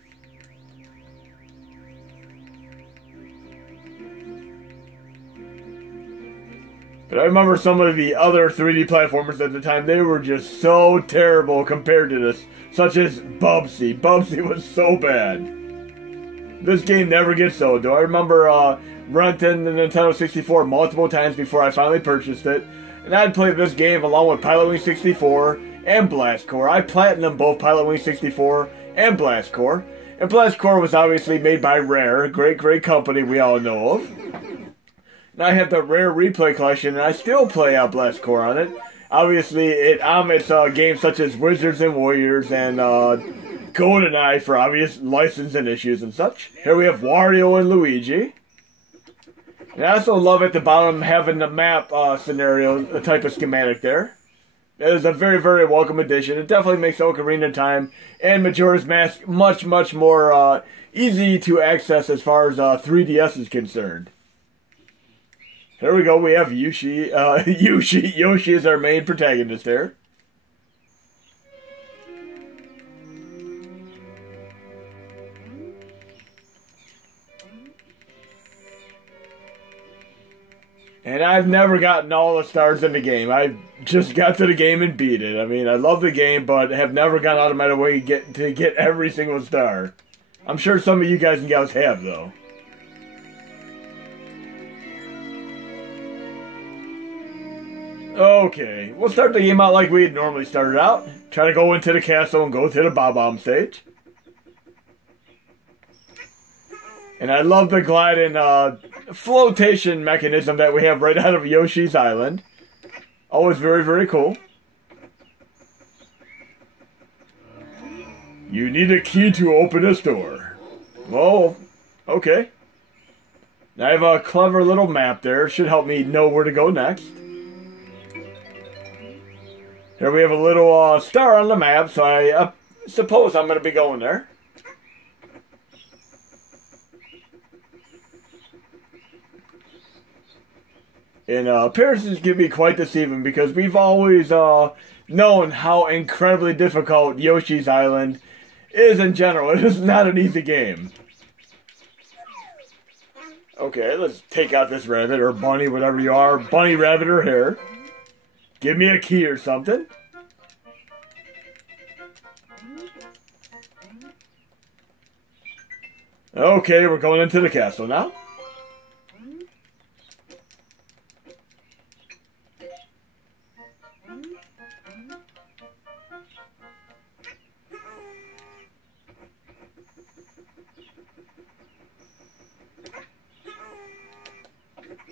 But I remember some of the other 3D platformers at the time, they were just so terrible compared to this. Such as Bubsy. Bubsy was so bad. This game never gets old, though. I remember renting the Nintendo 64 multiple times before I finally purchased it. And I'd play this game along with Pilot Wing 64 and Blast Corps. I platinumed both Pilot Wing 64 and Blast Corps. And Blast Corps was obviously made by Rare, a great company we all know of. And I have the Rare Replay Collection, and I still play Blast Corps on it. Obviously, it omits games such as Wizards and Warriors and GoldenEye for obvious licensing issues and such. Here we have Wario and Luigi. And I also love at the bottom having the map scenario, the type of schematic there. It is a very welcome addition. It definitely makes Ocarina of Time and Majora's Mask much more easy to access as far as 3DS is concerned. Here we go, we have Yoshi. Yoshi is our main protagonist there. And I've never gotten all the stars in the game. I just got to the game and beat it. I mean, I love the game, but have never gone out of my way to get every single star. I'm sure some of you guys and gals have, though. Okay, we'll start the game out like we'd normally started out. Try to go into the castle and go to the Bob-omb stage. And I love the glide and flotation mechanism that we have right out of Yoshi's Island. Always very cool. You need a key to open this door. Well, okay. I have a clever little map there. Should help me know where to go next. Here we have a little star on the map, so I suppose I'm going to be going there. And appearances can be quite deceiving because we've always known how incredibly difficult Yoshi's Island is in general. It is not an easy game. Okay, let's take out this rabbit or bunny, whatever you are. Bunny, rabbit, or hare. Give me a key or something. Okay, we're going into the castle now.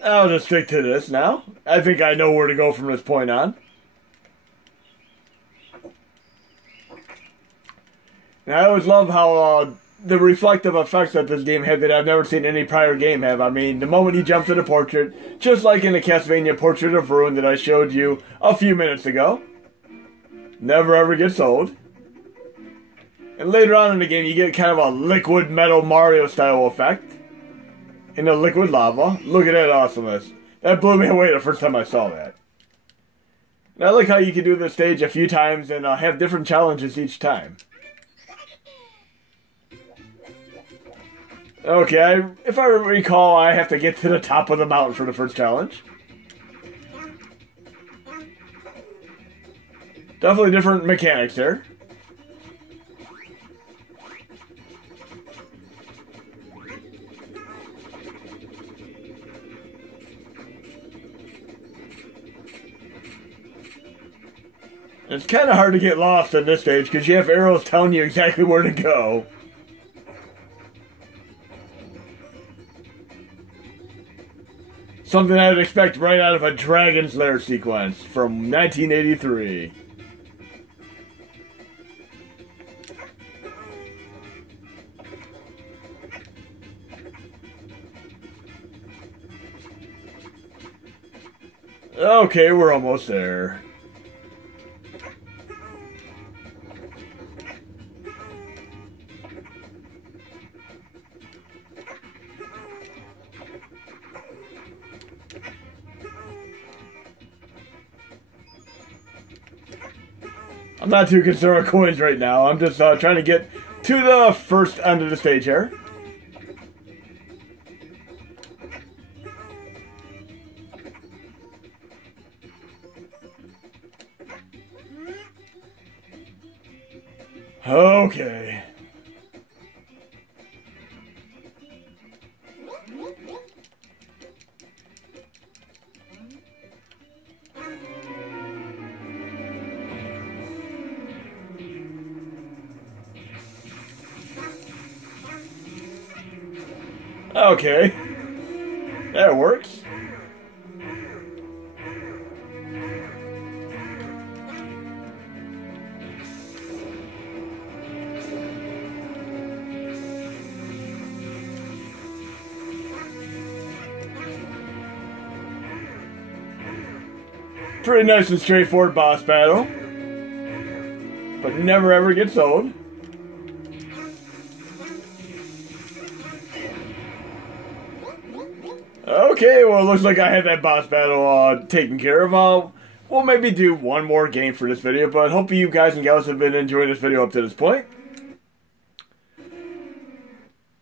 I'll just stick to this now. I think I know where to go from this point on. And I always love how the reflective effects that this game had that I've never seen any prior game have. I mean, the moment he jumps to the portrait, just like in the Castlevania Portrait of Ruin that I showed you a few minutes ago. Never ever gets old. And later on in the game, you get kind of a liquid metal Mario style effect. In the liquid lava. Look at that awesomeness. That blew me away the first time I saw that. And I like how you can do this stage a few times and have different challenges each time. Okay, if I recall, I have to get to the top of the mountain for the first challenge. Definitely different mechanics there. It's kind of hard to get lost in this stage because you have arrows telling you exactly where to go. Something I would expect right out of a Dragon's Lair sequence from 1983. Okay, we're almost there. I'm not too concerned with coins right now. I'm just trying to get to the first end of the stage here. Okay. Okay. That works. Pretty nice and straightforward boss battle. But never ever gets old. Okay, well, it looks like I had that boss battle taken care of. We'll maybe do one more game for this video, but hopefully you guys and gals have been enjoying this video up to this point.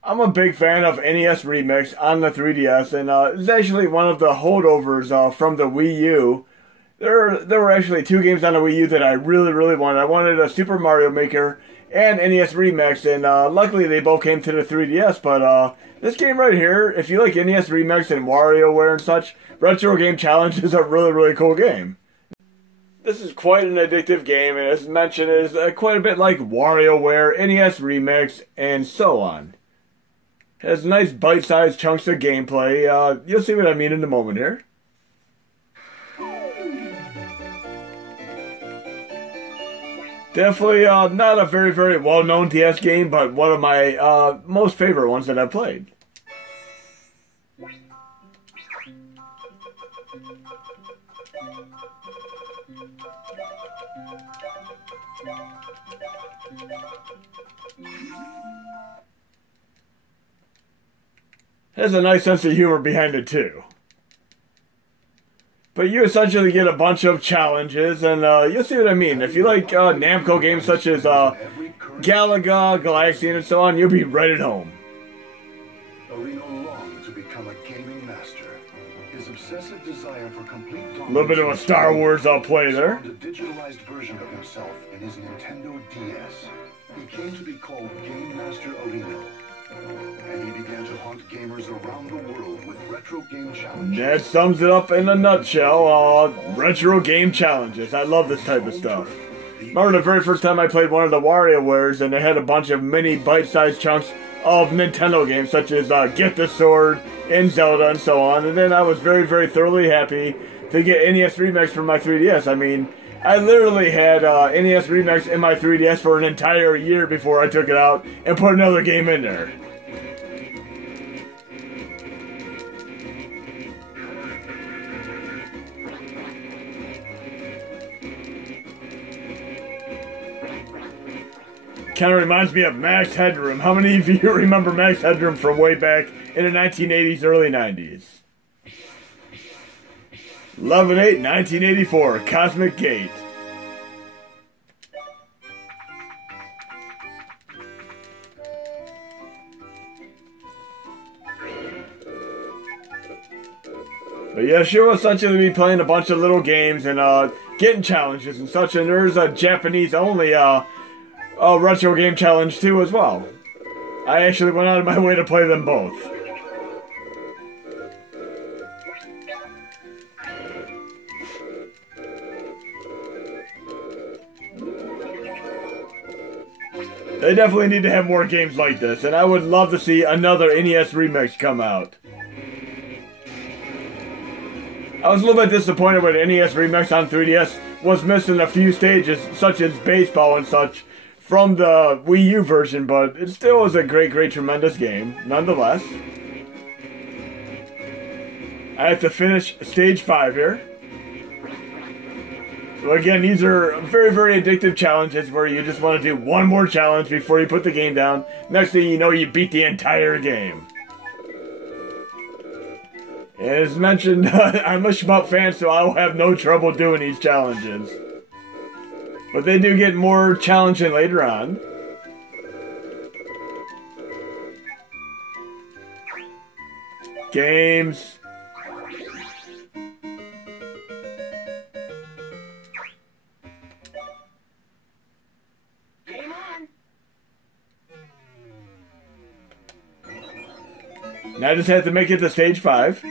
I'm a big fan of NES Remix on the 3DS, and it's actually one of the holdovers from the Wii U. There were actually two games on the Wii U that I really wanted. I wanted a Super Mario Maker and NES Remix, and luckily they both came to the 3DS, but this game right here, if you like NES Remix and WarioWare and such, Retro Game Challenge is a really cool game. This is quite an addictive game, and as mentioned, is quite a bit like WarioWare, NES Remix, and so on. It has nice bite-sized chunks of gameplay. You'll see what I mean in a moment here. Definitely not a very well-known DS game, but one of my most favorite ones that I've played. There's a nice sense of humor behind it too. But you essentially get a bunch of challenges, and you'll see what I mean. If you like Namco games such as Galaga, Galaxian, and so on, you'll be right at home. Areno longed to become a gaming master. His obsessive desire for complete A little bit of a Star Wars play there. spawned a digitalized version of himself in his Nintendo DS. He came to be called Game Master Areno, and he began to haunt gamers around the world with retro game challenges. That sums it up in a nutshell. Retro game challenges. I love this type of stuff. Remember the very first time I played one of the WarioWares, and they had a bunch of mini bite-sized chunks of Nintendo games, such as Get the Sword and Zelda and so on. And then I was very thoroughly happy to get NES Remix for my 3DS. I mean, I literally had NES Remix in my 3DS for an entire year before I took it out and put another game in there. Kind of reminds me of Max Headroom. How many of you remember Max Headroom from way back in the 1980s, early 90s? 11/8/1984, Cosmic Gate. But yeah, she will essentially be playing a bunch of little games and getting challenges and such, and there's a Japanese only retro game challenge too as well. I actually went out of my way to play them both. They definitely need to have more games like this, and I would love to see another NES Remix come out. I was a little bit disappointed when NES Remix on 3DS was missing a few stages, such as baseball and such, from the Wii U version, but it still was a great, tremendous game, nonetheless. I have to finish stage 5 here. So again, these are very addictive challenges where you just want to do one more challenge before you put the game down. Next thing you know, you beat the entire game. And as mentioned, I'm a shmup fan, so I will have no trouble doing these challenges. But they do get more challenging later on. Games. Game on. And I just had to make it to stage 5.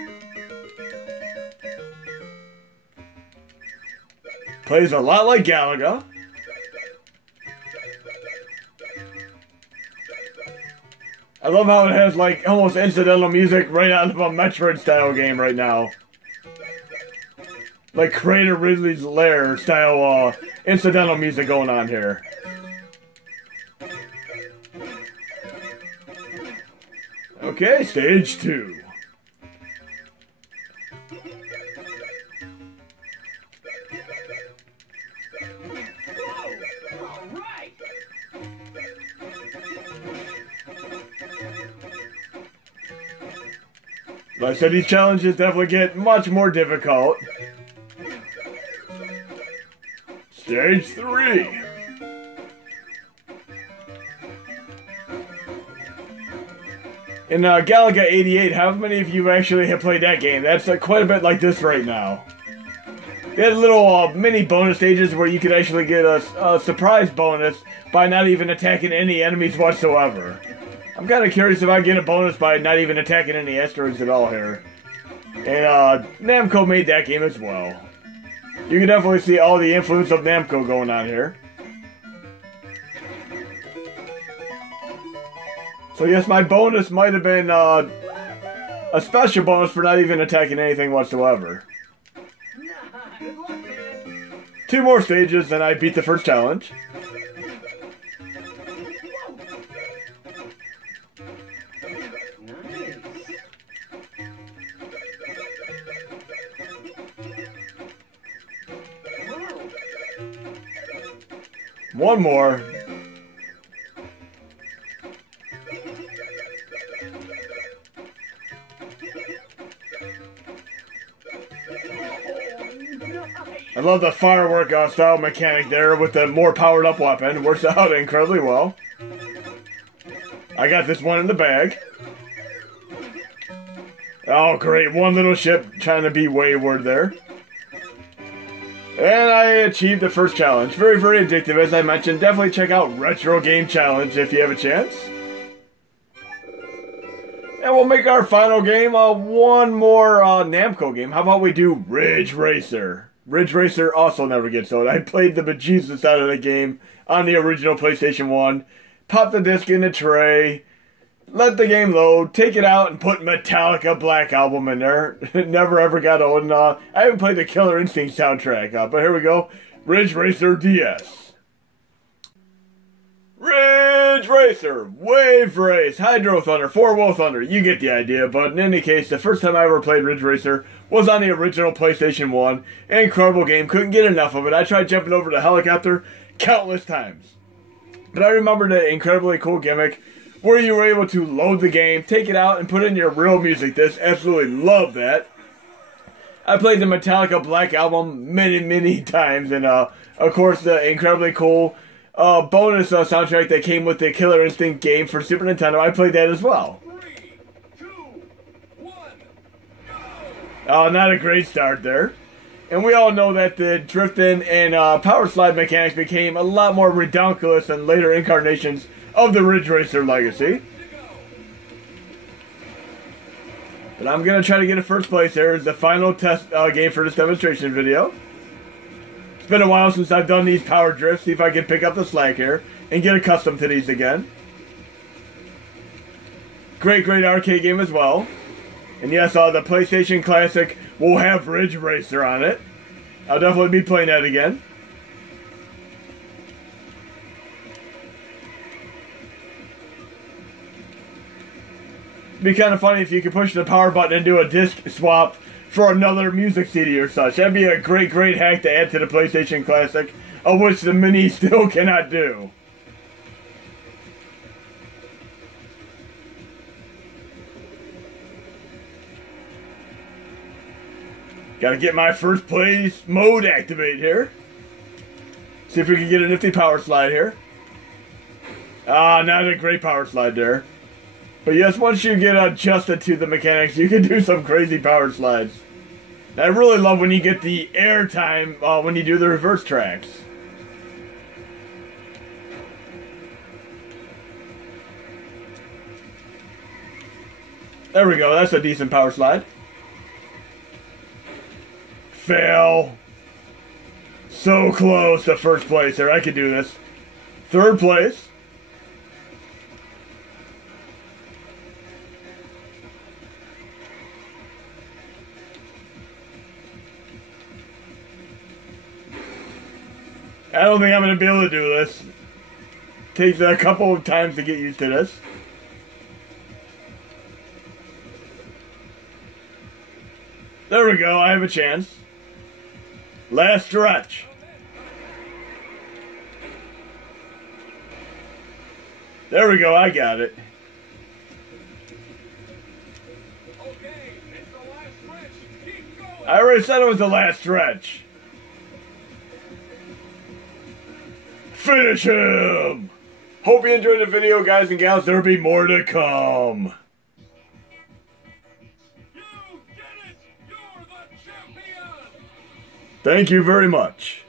Plays a lot like Galaga. I love how it has like almost incidental music right out of a Metroid style game right now. Like Crater Ridley's Lair style incidental music going on here. Okay, stage 2. Like I said, these challenges definitely get much more difficult. Stage 3. In Galaga 88, how many of you actually have played that game? That's quite a bit like this right now. They had little mini bonus stages where you could actually get a surprise bonus by not even attacking any enemies whatsoever. I'm kind of curious if I get a bonus by not even attacking any asteroids at all here. And Namco made that game as well. You can definitely see all the influence of Namco going on here. So yes, my bonus might have been a special bonus for not even attacking anything whatsoever. 2 more stages and I beat the first challenge. One more. I love the firework style mechanic there with the more powered up weapon. Works out incredibly well. I got this one in the bag. Oh great, one little ship trying to be wayward there. And I achieved the first challenge. Very, very addictive, as I mentioned. Definitely check out Retro Game Challenge if you have a chance. And we'll make our final game one more Namco game. How about we do Ridge Racer? Ridge Racer also never gets old. I played the bejesus out of the game on the original PlayStation 1. Pop the disc in the tray. Let the game load, take it out, and put Metallica Black Album in there. It never ever got old. And I haven't played the Killer Instinct soundtrack, but here we go. Ridge Racer DS. Ridge Racer, Wave Race, Hydro Thunder, Four-Wheel Thunder. You get the idea, but in any case, the first time I ever played Ridge Racer was on the original PlayStation 1. Incredible game, couldn't get enough of it. I tried jumping over the helicopter countless times. But I remember the incredibly cool gimmick where you were able to load the game, take it out, and put in your real music disc. Absolutely love that. I played the Metallica Black Album many, many times, and of course the incredibly cool bonus soundtrack that came with the Killer Instinct game for Super Nintendo. I played that as well. 3, 2, 1, go! Oh, not a great start there. And we all know that the drifting and power slide mechanics became a lot more redonkulous in later incarnations of the Ridge Racer legacy. But I'm going to try to get a first place here as the final test game for this demonstration video. It's been a while since I've done these power drifts. See if I can pick up the slack here and get accustomed to these again. Great, great arcade game as well. And yes, the PlayStation Classic will have Ridge Racer on it. I'll definitely be playing that again. It'd be kind of funny if you could push the power button and do a disc swap for another music CD or such. That'd be a great, great hack to add to the PlayStation Classic, of which the Mini still cannot do. Gotta get my first place mode activate here. See if we can get a nifty power slide here. Ah, not a great power slide there. But yes, once you get adjusted to the mechanics, you can do some crazy power slides. I really love when you get the air time when you do the reverse tracks. There we go. That's a decent power slide. Fail. So close to first place there. I could do this. Third place. I don't think I'm going to be able to do this. Takes a couple of times to get used to this. There we go, I have a chance. Last stretch. There we go, I got it. Okay, it's the last stretch. Keep going. I already said it was the last stretch. Finish him! Hope you enjoyed the video, guys and gals. There'll be more to come. You did it! You're the champion! Thank you very much.